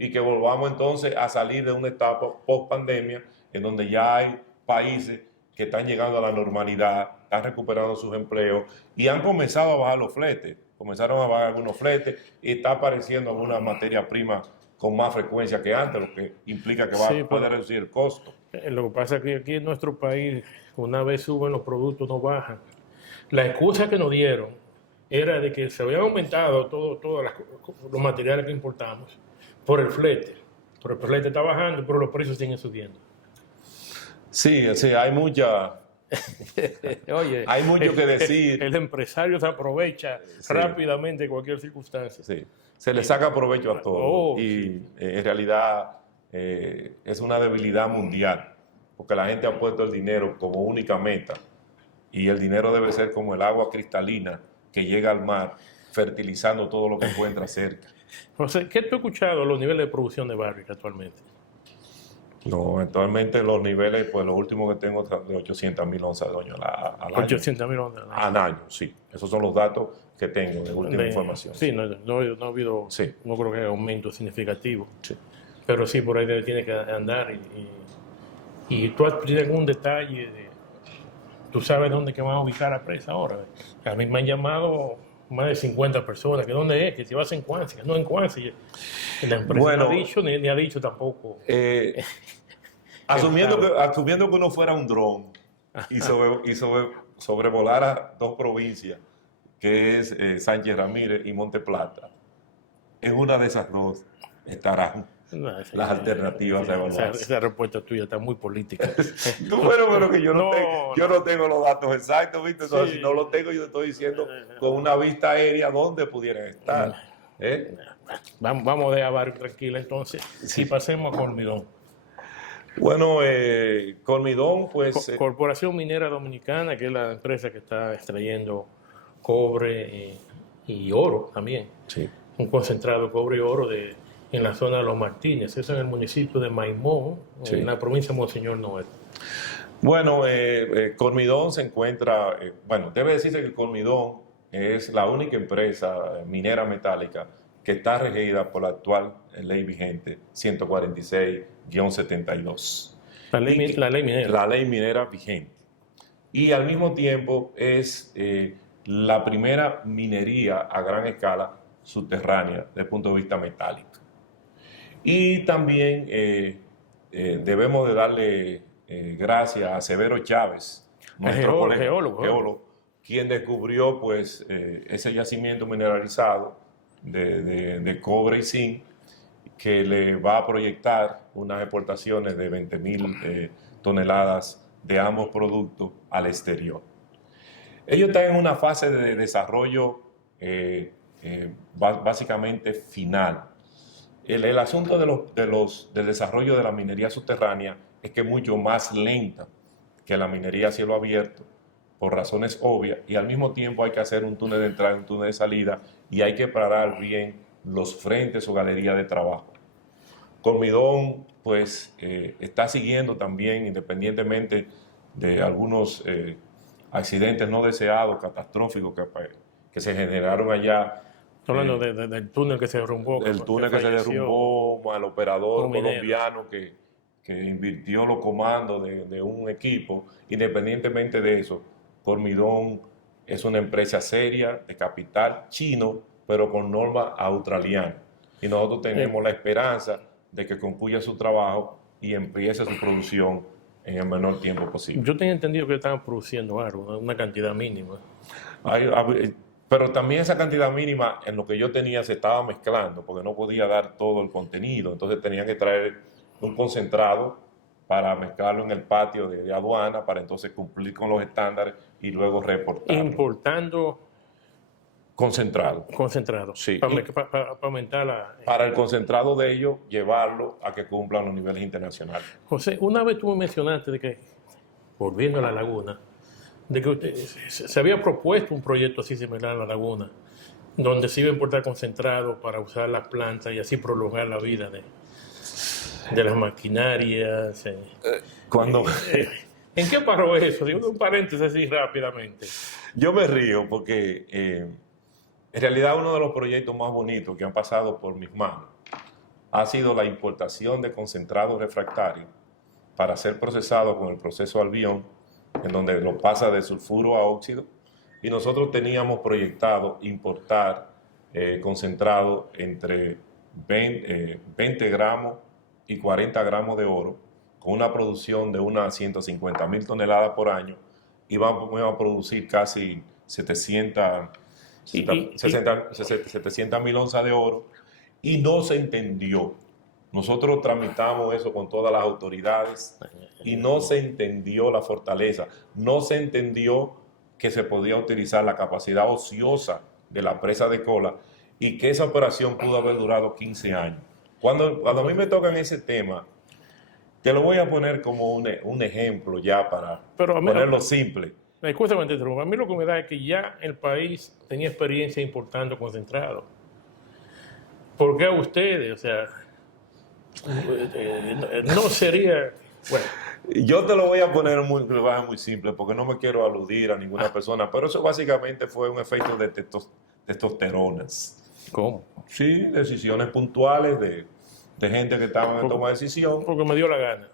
Y que volvamos entonces a salir de una etapa post-pandemia en donde ya hay países que están llegando a la normalidad, están recuperando sus empleos y han comenzado a bajar los fletes. Comenzaron a bajar algunos fletes y está apareciendo alguna materia prima con más frecuencia que antes, lo que implica que puede reducir el costo. Lo que pasa es que aquí en nuestro país, una vez suben los productos, no bajan. La excusa que nos dieron era de que se habían aumentado todos los materiales que importamos por el flete. Por el flete está bajando, pero los precios siguen subiendo. Sí, sí, hay Oye, hay mucho que decir. El empresario se aprovecha Sí. rápidamente de cualquier circunstancia. Sí, se le saca provecho a todo. Oh, Y en realidad es una debilidad mundial, porque la gente ha puesto el dinero como única meta y el dinero debe ser como el agua cristalina que llega al mar, fertilizando todo lo que encuentra cerca. José, ¿qué tú has escuchado los niveles de producción de Barrick actualmente? No, actualmente los niveles, pues lo último que tengo es de 800.000 onzas de oño al año. 800.000 dólares. Al año, sí. Esos son los datos que tengo de última información. Sí, no ha habido, Sí. no creo que haya aumento significativo. Sí. Pero sí, por ahí tiene que andar. Y tú tienes algún detalle, tú sabes dónde que van a ubicar la presa ahora. A mí me han llamado más de 50 personas, que dónde es, que si vas en Cuanza, que no en Cuanza. Y la empresa Bueno, no ha dicho, ni ha dicho tampoco. Asumiendo que uno fuera un dron y sobrevolara dos provincias, que es Sánchez Ramírez y Monte Plata, en una de esas dos estarán las alternativas a evaluarse. Esa respuesta tuya está muy política. Bueno, que yo no tengo los datos exactos, ¿viste? Entonces, Sí. si no los tengo, yo te estoy diciendo con una vista aérea dónde pudieran estar. Vamos a dejar Barrick tranquila entonces y pasemos a Colmidón. Bueno, Colmidón, pues... Corporación Minera Dominicana, que es la empresa que está extrayendo cobre y oro también. sí. Un concentrado de cobre y oro en la zona de Los Martínez, eso en el municipio de Maimón, Sí. en la provincia de Monseñor Noel. Bueno, Colmidón se encuentra, bueno, debe decirse que Colmidón es la única empresa minera metálica que está regida por la actual ley vigente 146-72. La ley minera. La ley minera vigente. Y al mismo tiempo es la primera minería a gran escala subterránea desde el punto de vista metálico. Y también debemos de darle gracias a Severo Chávez, nuestro colega, geólogo, quien descubrió pues ese yacimiento mineralizado de cobre y zinc que le va a proyectar unas exportaciones de 20.000 toneladas de ambos productos al exterior. Ellos están en una fase de desarrollo básicamente final. El asunto del desarrollo de la minería subterránea es que es mucho más lenta que la minería a cielo abierto, por razones obvias, y al mismo tiempo hay que hacer un túnel de entrada y un túnel de salida, y hay que parar bien los frentes o galerías de trabajo. Colmidón, pues, está siguiendo también, independientemente de algunos accidentes no deseados, catastróficos que se generaron allá. Estoy hablando del túnel que se derrumbó. El túnel que se derrumbó, al operador colombiano que invirtió los comandos de un equipo. Independientemente de eso, Colmidón es una empresa seria, de capital chino, pero con norma australiana. Y nosotros tenemos la esperanza de que concluya su trabajo y empiece su producción en el menor tiempo posible. Yo tenía entendido que estaban produciendo algo, una cantidad mínima. Pero también esa cantidad mínima en lo que yo tenía se estaba mezclando porque no podía dar todo el contenido. Entonces tenían que traer un concentrado para mezclarlo en el patio de aduana para entonces cumplir con los estándares y luego reportarlo. Importando concentrado. Concentrado. Sí. Para aumentar la... Para el concentrado de ellos, llevarlo a que cumplan los niveles internacionales. José, una vez tú me mencionaste de que, volviendo a la laguna, de que usted se había propuesto un proyecto así similar a la laguna, donde se iba a importar concentrado para usar las plantas y así prolongar la vida de las maquinarias. ¿En qué paró eso? Digo un paréntesis así rápidamente. Yo me río porque en realidad uno de los proyectos más bonitos que han pasado por mis manos ha sido la importación de concentrado refractario para ser procesado con el proceso Albion, en donde lo pasa de sulfuro a óxido, y nosotros teníamos proyectado importar concentrado entre 20 gramos y 40 gramos de oro, con una producción de unas 150.000 toneladas por año, y vamos a producir casi 700.000 onzas de oro y no se entendió. Nosotros tramitamos eso con todas las autoridades y no se entendió la fortaleza, no se entendió que se podía utilizar la capacidad ociosa de la presa de Cola y que esa operación pudo haber durado 15 años. Cuando a mí me tocan ese tema, te lo voy a poner como un ejemplo ya para ponerlo simple. Escúchame, a mí lo que me da es que ya el país tenía experiencia importando concentrado. ¿Por qué a ustedes? O sea, no sería... Bueno. Yo te lo voy a poner muy simple porque no me quiero aludir a ninguna persona, pero eso básicamente fue un efecto de testosteronas. ¿Cómo? Sí, decisiones puntuales de gente que estaba en toma de decisión. Porque me dio la gana.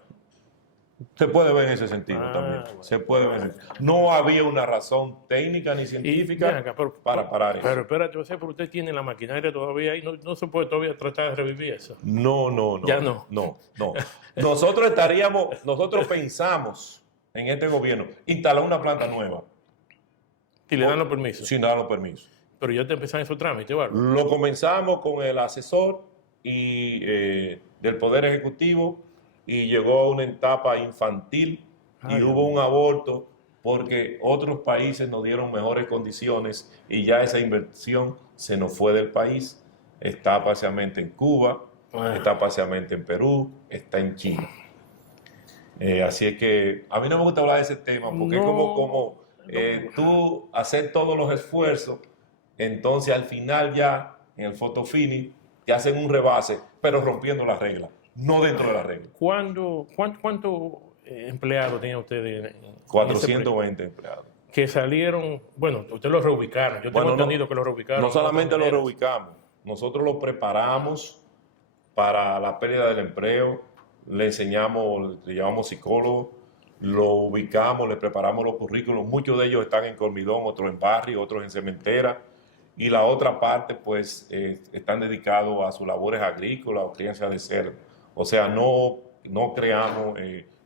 Se puede ver en ese sentido también. Bueno. Se puede ver. No había una razón técnica ni científica para parar eso. Pero espérate, pero usted tiene la maquinaria todavía ahí, no se puede todavía tratar de revivir eso. No. Ya no. No. Nosotros pensamos en este gobierno instalar una planta nueva. ¿Y le dan los permisos? Sin dar los permisos. Pero ya te empezaron esos trámites, ¿vale? Lo comenzamos con el asesor y del Poder Ejecutivo y llegó a una etapa infantil y hubo un aborto porque otros países nos dieron mejores condiciones y ya esa inversión se nos fue del país. Está parcialmente en Cuba, está parcialmente en Perú, está en China. Así es que a mí no me gusta hablar de ese tema porque es como tú hacer todos los esfuerzos, entonces al final ya en el photo finish te hacen un rebase, pero rompiendo las reglas. No dentro de la regla. ¿Cuántos empleados tenía usted? 420 empleados. Que salieron, bueno, usted los reubicaron. Yo tengo entendido que los reubicaron. No solamente los reubicamos, nosotros los preparamos para la pérdida del empleo, le enseñamos, le llamamos psicólogos, lo ubicamos, le preparamos los currículos. Muchos de ellos están en Cormidón, otros en Barrio, otros en Cementera. Y la otra parte, pues, están dedicados a sus labores agrícolas o crianza de cerdo. O sea, no creamos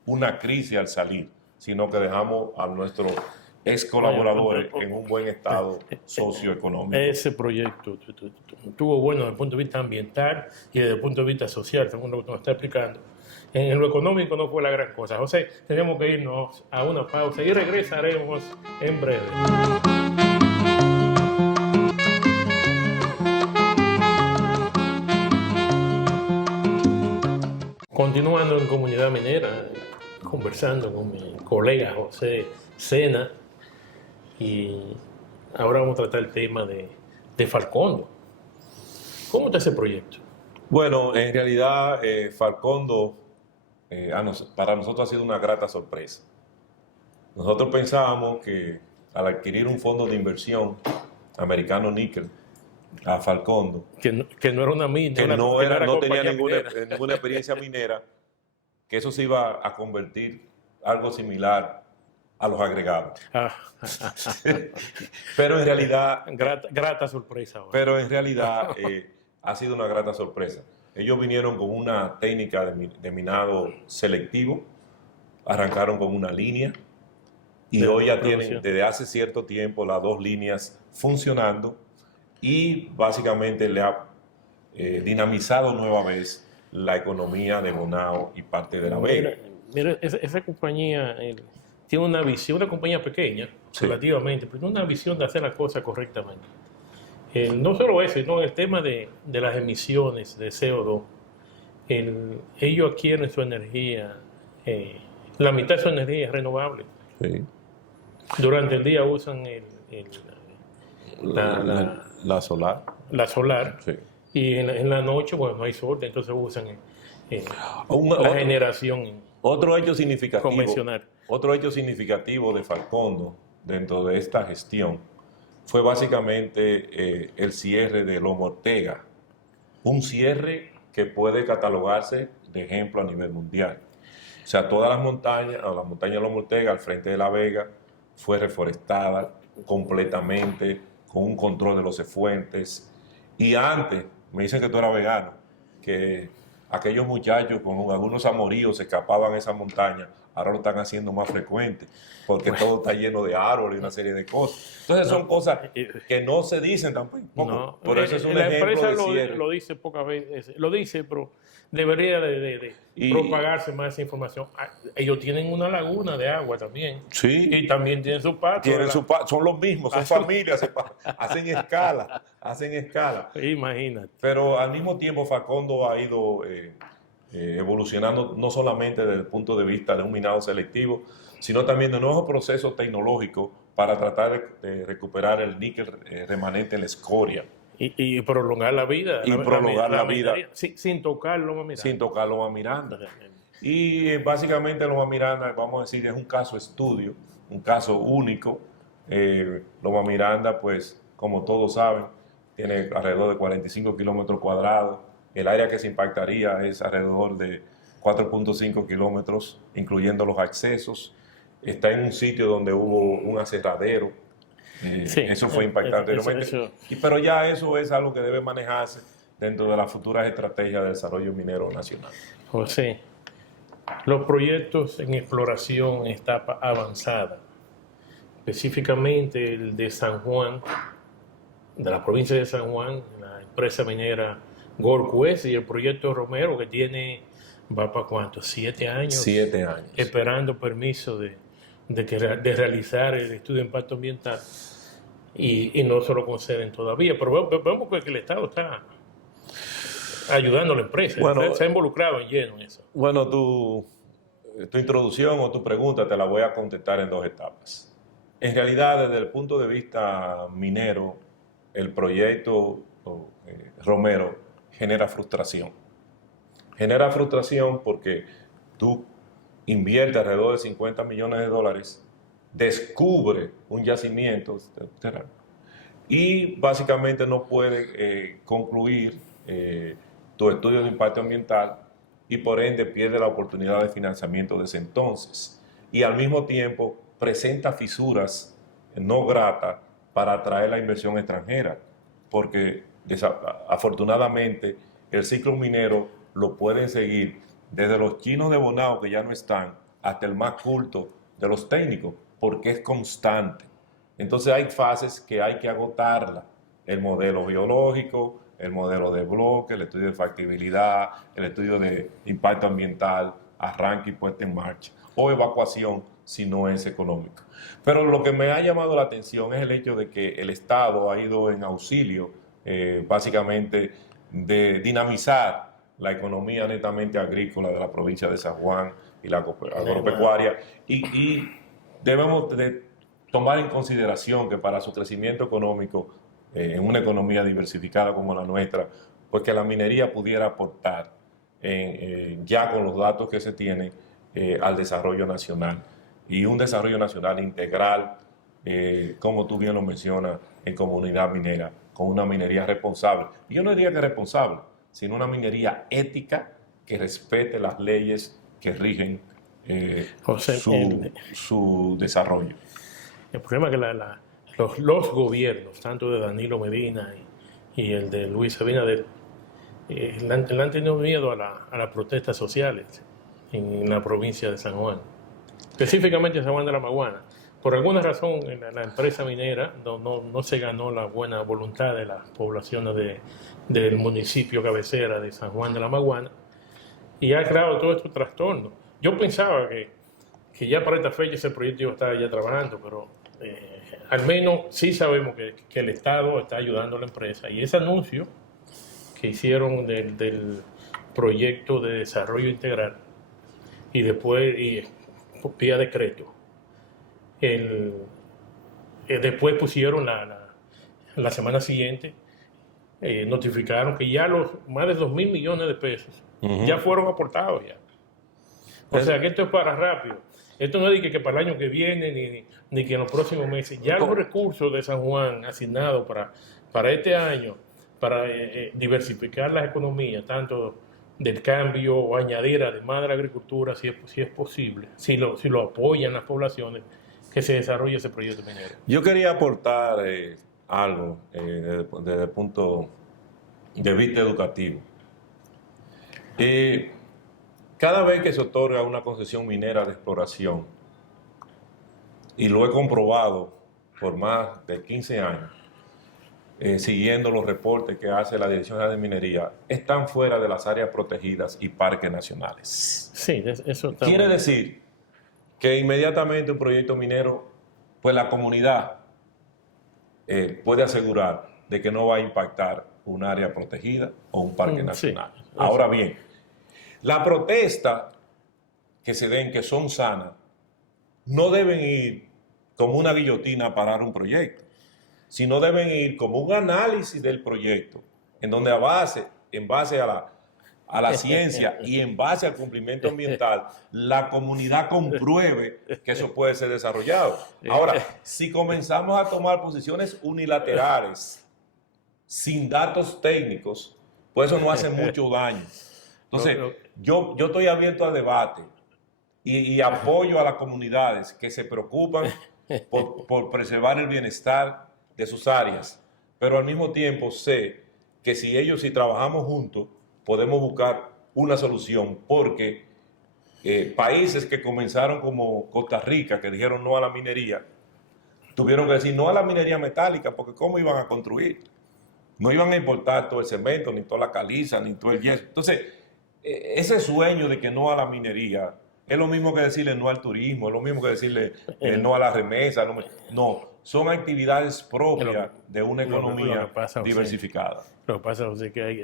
una crisis al salir, sino que dejamos a nuestros ex colaboradores en un buen estado socioeconómico. Ese proyecto estuvo bueno desde el punto de vista ambiental y desde el punto de vista social, según lo que nos está explicando. En lo económico no fue la gran cosa. José, tenemos que irnos a una pausa y regresaremos en breve. Continuando en Comunidad Minera, conversando con mi colega José Sena, y ahora vamos a tratar el tema de Falcondo. ¿Cómo está ese proyecto? Bueno, en realidad Falcondo para nosotros ha sido una grata sorpresa. Nosotros pensábamos que al adquirir un fondo de inversión americano níquel a Falcondo, que no era una mina, que no tenía ninguna experiencia minera, que eso se iba a convertir algo similar a los agregados. Pero en realidad... Grata sorpresa. Ahora. Pero en realidad ha sido una grata sorpresa. Ellos vinieron con una técnica de minado selectivo, arrancaron con una línea y hoy ya tienen desde hace cierto tiempo las dos líneas funcionando y básicamente le ha dinamizado nueva vez la economía de Bonao y parte de La Vega. Mira, esa compañía tiene una visión, una compañía pequeña, sí, relativamente, pero tiene una visión de hacer las cosas correctamente. No solo eso, sino el tema de las emisiones de CO2. Ellos adquieren su energía, la mitad de su energía es renovable. Sí. Durante el día usan la solar. La solar. Sí. Y en la noche, bueno, no hay sol, entonces usan la generación otro hecho significativo, convencional. Otro hecho significativo de Falcondo dentro de esta gestión fue básicamente el cierre de Lomo Ortega. Un cierre que puede catalogarse de ejemplo a nivel mundial. O sea, todas las montañas, o la montaña de Lomo Ortega al frente de La Vega, fue reforestada completamente, con un control de los efluentes. Y antes, me dicen que tú eras vegano, que aquellos muchachos con algunos amoríos se escapaban a esa montaña ahora lo están haciendo más frecuente, porque todo está lleno de árboles y una serie de cosas. Entonces son cosas que no se dicen tampoco. No, Por eso es un la ejemplo empresa de cierre. lo dice pocas veces, lo dice, pero debería de propagarse más esa información. Ellos tienen una laguna de agua también. Sí. Y también tienen su patio. Son los mismos, son familias, hacen escala. Imagínate. Pero al mismo tiempo Facondo ha ido evolucionando no solamente desde el punto de vista de un minado selectivo, sino también de nuevos procesos tecnológicos para tratar de recuperar el níquel remanente en la escoria. Y prolongar la vida. Y prolongar la vida. Sin tocar Loma Miranda. Sin tocar Loma Miranda. Y básicamente Loma Miranda, vamos a decir, es un caso estudio, un caso único. Loma Miranda, pues, como todos saben, tiene alrededor de 45 kilómetros cuadrados. El área que se impactaría es alrededor de 4.5 kilómetros, incluyendo los accesos. Está en un sitio donde hubo un aserradero. Sí, eso fue impactante. Pero ya eso es algo que debe manejarse dentro de las futuras estrategias de desarrollo minero nacional. José, los proyectos en exploración en etapa avanzada, específicamente el de San Juan, de la provincia de San Juan, la empresa minera Gorquest y el proyecto Romero, que va para ¿cuánto? 7 años. 7 años. Esperando permiso de realizar el estudio de impacto ambiental y no se lo conceden todavía. Pero vemos que el Estado está ayudando a la empresa, bueno, se ha involucrado en lleno en eso. Bueno, tu introducción o tu pregunta te la voy a contestar en 2 etapas. En realidad, desde el punto de vista minero, el proyecto Romero genera frustración. Genera frustración porque tú inviertes alrededor de $50 millones, descubre un yacimiento y básicamente no puede concluir tu estudio de impacto ambiental y por ende pierde la oportunidad de financiamiento de ese entonces. Y al mismo tiempo presenta fisuras no gratas para atraer la inversión extranjera, porque afortunadamente el ciclo minero lo pueden seguir desde los chinos de Bonao, que ya no están, hasta el más culto de los técnicos, porque es constante. Entonces hay fases que hay que agotarla. El modelo biológico, el modelo de bloque, el estudio de factibilidad, el estudio de impacto ambiental, arranque y puesta en marcha, o evacuación si no es económico. Pero lo que me ha llamado la atención es el hecho de que el Estado ha ido en auxilio, básicamente, de dinamizar la economía netamente agrícola de la provincia de San Juan y la agropecuaria, y debemos de tomar en consideración que para su crecimiento económico en una economía diversificada como la nuestra, pues que la minería pudiera aportar ya con los datos que se tienen al desarrollo nacional, y un desarrollo nacional integral, como tú bien lo mencionas, en comunidad minera, con una minería responsable. Y yo no diría que responsable, sino una minería ética que respete las leyes que rigen su desarrollo. El problema es que los gobiernos, tanto de Danilo Medina y el de Luis Abinader, le han tenido miedo a las protestas sociales en la provincia de San Juan, específicamente en San Juan de la Maguana. Por alguna razón, la empresa minera no se ganó la buena voluntad de las poblaciones del municipio cabecera de San Juan de la Maguana, y ha creado todo este trastorno. Yo pensaba que ya para esta fecha ese proyecto iba a estar ya trabajando, pero al menos sí sabemos que el Estado está ayudando a la empresa. Y ese anuncio que hicieron del proyecto de desarrollo integral y después vía decreto, después pusieron la semana siguiente, notificaron que ya los más de 2.000 millones de pesos ya fueron aportados ya. O sea que esto es para rápido. Esto no es que para el año que viene ni que en los próximos meses. Ya los recursos de San Juan asignados para este año, para diversificar las economías, tanto del cambio o añadir además de la agricultura, si es posible, si lo apoyan las poblaciones, que se desarrolle ese proyecto minero. Yo quería aportar algo desde el punto de vista educativo. cada vez que se otorga una concesión minera de exploración, y lo he comprobado por más de 15 años, siguiendo los reportes que hace la Dirección General de Minería, están fuera de las áreas protegidas y parques nacionales. Sí, eso está Quiere bueno. decir que inmediatamente un proyecto minero, pues la comunidad puede asegurar de que no va a impactar un área protegida o un parque nacional. Sí, Ahora bien, la protesta que se den, que son sanas, no deben ir como una guillotina a parar un proyecto, sino deben ir como un análisis del proyecto, en donde en base a la ciencia y en base al cumplimiento ambiental, la comunidad compruebe que eso puede ser desarrollado. Ahora, si comenzamos a tomar posiciones unilaterales, sin datos técnicos, pues eso no hace mucho daño. Entonces, yo estoy abierto al debate y apoyo a las comunidades que se preocupan por preservar el bienestar de sus áreas, pero al mismo tiempo sé que si trabajamos juntos, podemos buscar una solución, porque países que comenzaron como Costa Rica, que dijeron no a la minería, tuvieron que decir no a la minería metálica, porque ¿cómo iban a construir? No iban a importar todo el cemento, ni toda la caliza, ni todo el yeso. Entonces, ese sueño de que no a la minería es lo mismo que decirle no al turismo, es lo mismo que decirle no a la remesa. No, son actividades propias de una economía diversificada. Lo que pasa es que hay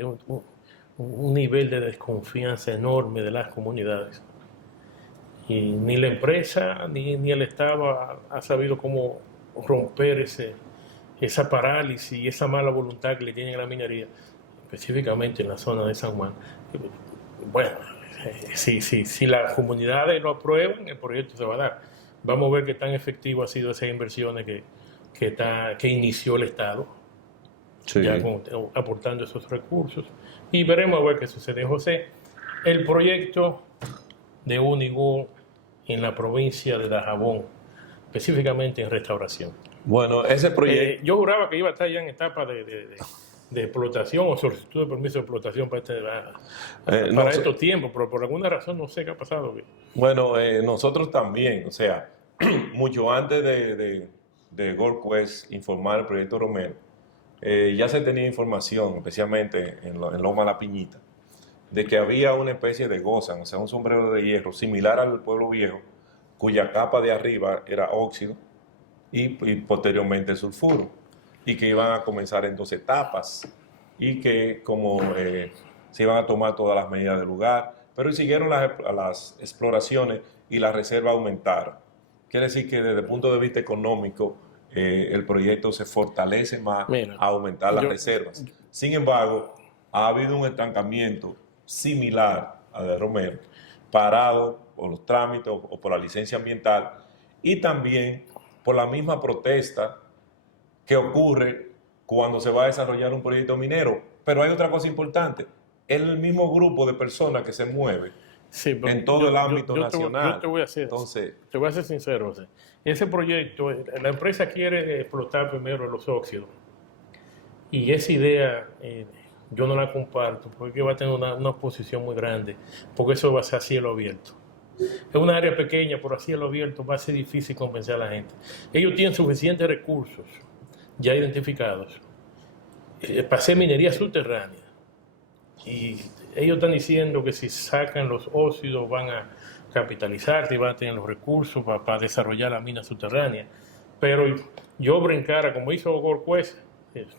un nivel de desconfianza enorme de las comunidades. Y ni la empresa ni el Estado ha sabido cómo romper esa parálisis y esa mala voluntad que le tienen a la minería, específicamente en la zona de San Juan. Bueno, si las comunidades lo aprueban, el proyecto se va a dar. Vamos a ver qué tan efectivo ha sido esas inversiones que inició el Estado, sí, ya aportando esos recursos. Y veremos a ver qué sucede. José, el proyecto de Únigo en la provincia de Dajabón, específicamente en restauración. Bueno, ese proyecto... yo juraba que iba a estar ya en etapa de explotación o solicitud de permiso de explotación para estos tiempos, pero por alguna razón no sé qué ha pasado. Bueno, nosotros también, o sea, mucho antes de Gold Quest informar el proyecto Romero, ya se tenía información, especialmente en Loma La Piñita, de que había una especie de gozan, o sea, un sombrero de hierro similar al Pueblo Viejo, cuya capa de arriba era óxido y posteriormente sulfuro, y que iban a comenzar en 2 etapas, y que como se iban a tomar todas las medidas del lugar, pero siguieron las exploraciones y las reservas aumentaron. Quiere decir que desde el punto de vista económico, el proyecto se fortalece más a aumentar las reservas. Sin embargo, ha habido un estancamiento similar al de Romero, parado por los trámites o por la licencia ambiental, y también por la misma protesta que ocurre cuando se va a desarrollar un proyecto minero. Pero hay otra cosa importante, es el mismo grupo de personas que se mueve en todo el ámbito nacional. Te voy a ser sincero, José. Ese proyecto, la empresa quiere explotar primero los óxidos, y esa idea yo no la comparto, porque va a tener una oposición muy grande, porque eso va a ser a cielo abierto. Es una área pequeña, pero a cielo abierto va a ser difícil convencer a la gente. Ellos tienen suficientes recursos ya identificados para hacer minería subterránea, y ellos están diciendo que si sacan los óxidos van a capitalizarse y van a tener los recursos para desarrollar la mina subterránea. Pero yo brincara, como hizo Gold Quest,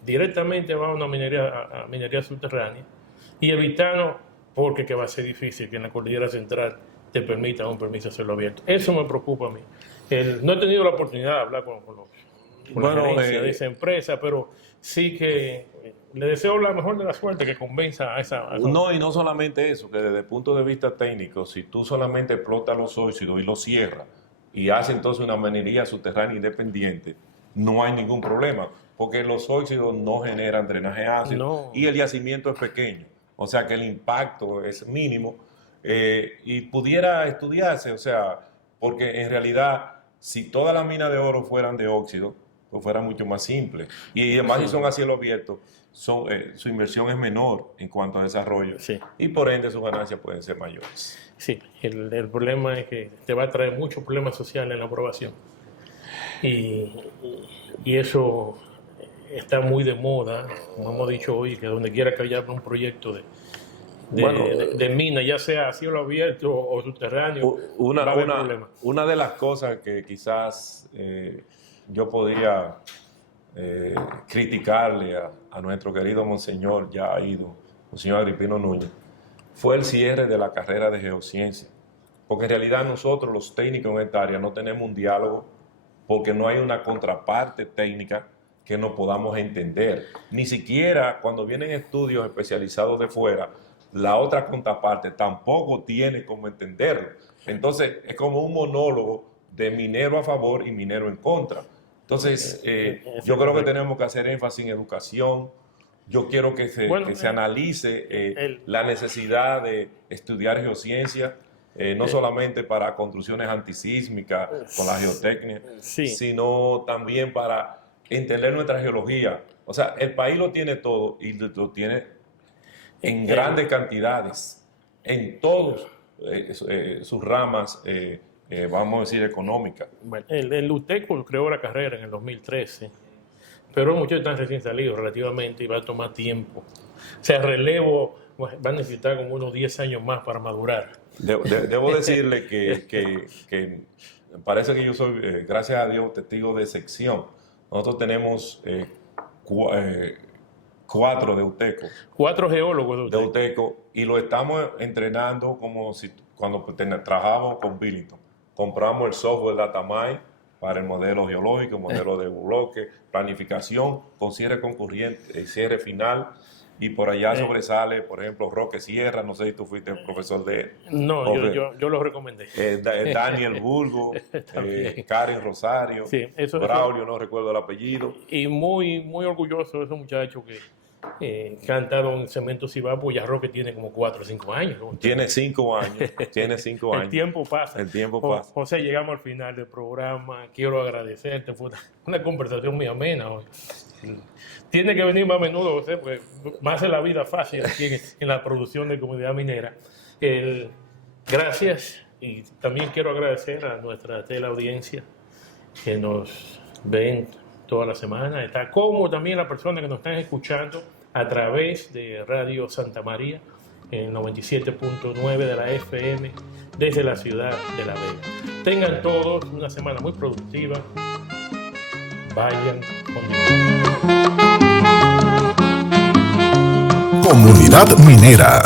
directamente va a una minería subterránea y evitarnos, porque que va a ser difícil que en la cordillera central te permitan un permiso de hacerlo abierto. Eso me preocupa a mí. No he tenido la oportunidad de hablar con la gerencia de esa empresa, pero sí que le deseo la mejor de la suerte, que convenza a esa... No, y no solamente eso, que desde el punto de vista técnico, si tú solamente explotas los óxidos y los cierras y haces entonces una minería subterránea independiente, no hay ningún problema, porque los óxidos no generan drenaje ácido y el yacimiento es pequeño, o sea que el impacto es mínimo, y pudiera estudiarse, o sea, porque en realidad si todas las minas de oro fueran de óxido, pues fuera mucho más simple. Y además, si son a cielo abierto, su inversión es menor en cuanto a desarrollo Sí. y por ende sus ganancias pueden ser mayores. Sí, el problema es que te va a traer muchos problemas sociales en la aprobación. Y eso está muy de moda, como hemos dicho hoy, que donde quiera que haya un proyecto de mina, ya sea a cielo abierto o subterráneo, va a haber problemas. Una de las cosas que quizás yo podría criticarle a nuestro querido monseñor, ya ha ido, monseñor Agripino Núñez, fue el cierre de la carrera de geociencia. Porque en realidad nosotros, los técnicos en esta área, no tenemos un diálogo porque no hay una contraparte técnica que nos podamos entender. Ni siquiera cuando vienen estudios especializados de fuera, la otra contraparte tampoco tiene cómo entenderlo. Entonces es como un monólogo de minero a favor y minero en contra. Entonces yo creo que tenemos que hacer énfasis en educación. Yo quiero que se analice la necesidad de estudiar geociencia, no solamente para construcciones antisísmicas con la geotecnia, sino también para entender nuestra geología. O sea, el país lo tiene todo y lo tiene en grandes cantidades, en todas sus ramas, vamos a decir, económicas. Bueno, el UTECO creó la carrera en el 2013. Pero muchos están recién salidos relativamente y va a tomar tiempo. O sea, el relevo va a necesitar como unos 10 años más para madurar. Debo decirle que parece que yo soy, gracias a Dios, testigo de sección. Nosotros tenemos 4 de UTECO. 4 geólogos de UTECO. Y lo estamos entrenando como si cuando trabajamos con Billington. Compramos el software Datamine para el modelo geológico, modelo de bloque, planificación con cierre concurrente, cierre final, y por allá sobresale, por ejemplo, Roque Sierra, no sé si tú fuiste profesor de él. No, yo lo recomendé. Daniel Burgo, Karen Rosario, Braulio, no recuerdo el apellido. Y muy, muy orgulloso de esos muchachos que han estado en Cemento Cibapo. Ya Roque tiene como 4 o 5 años. ¿No? Tiene 5 años, tiene 5 años. El tiempo pasa. El tiempo pasa. José, llegamos al final del programa. Quiero agradecerte. Fue una conversación muy amena hoy. Tiene que venir más a menudo, José, porque me hace la vida fácil aquí en la producción de Comunidad Minera. Gracias, y también quiero agradecer a nuestra teleaudiencia que nos ven toda la semana. Está como también las personas que nos están escuchando a través de Radio Santa María, en 97.9 de la FM, desde la ciudad de La Vega. Tengan todos una semana muy productiva. Vayan con Dios. Comunidad Minera.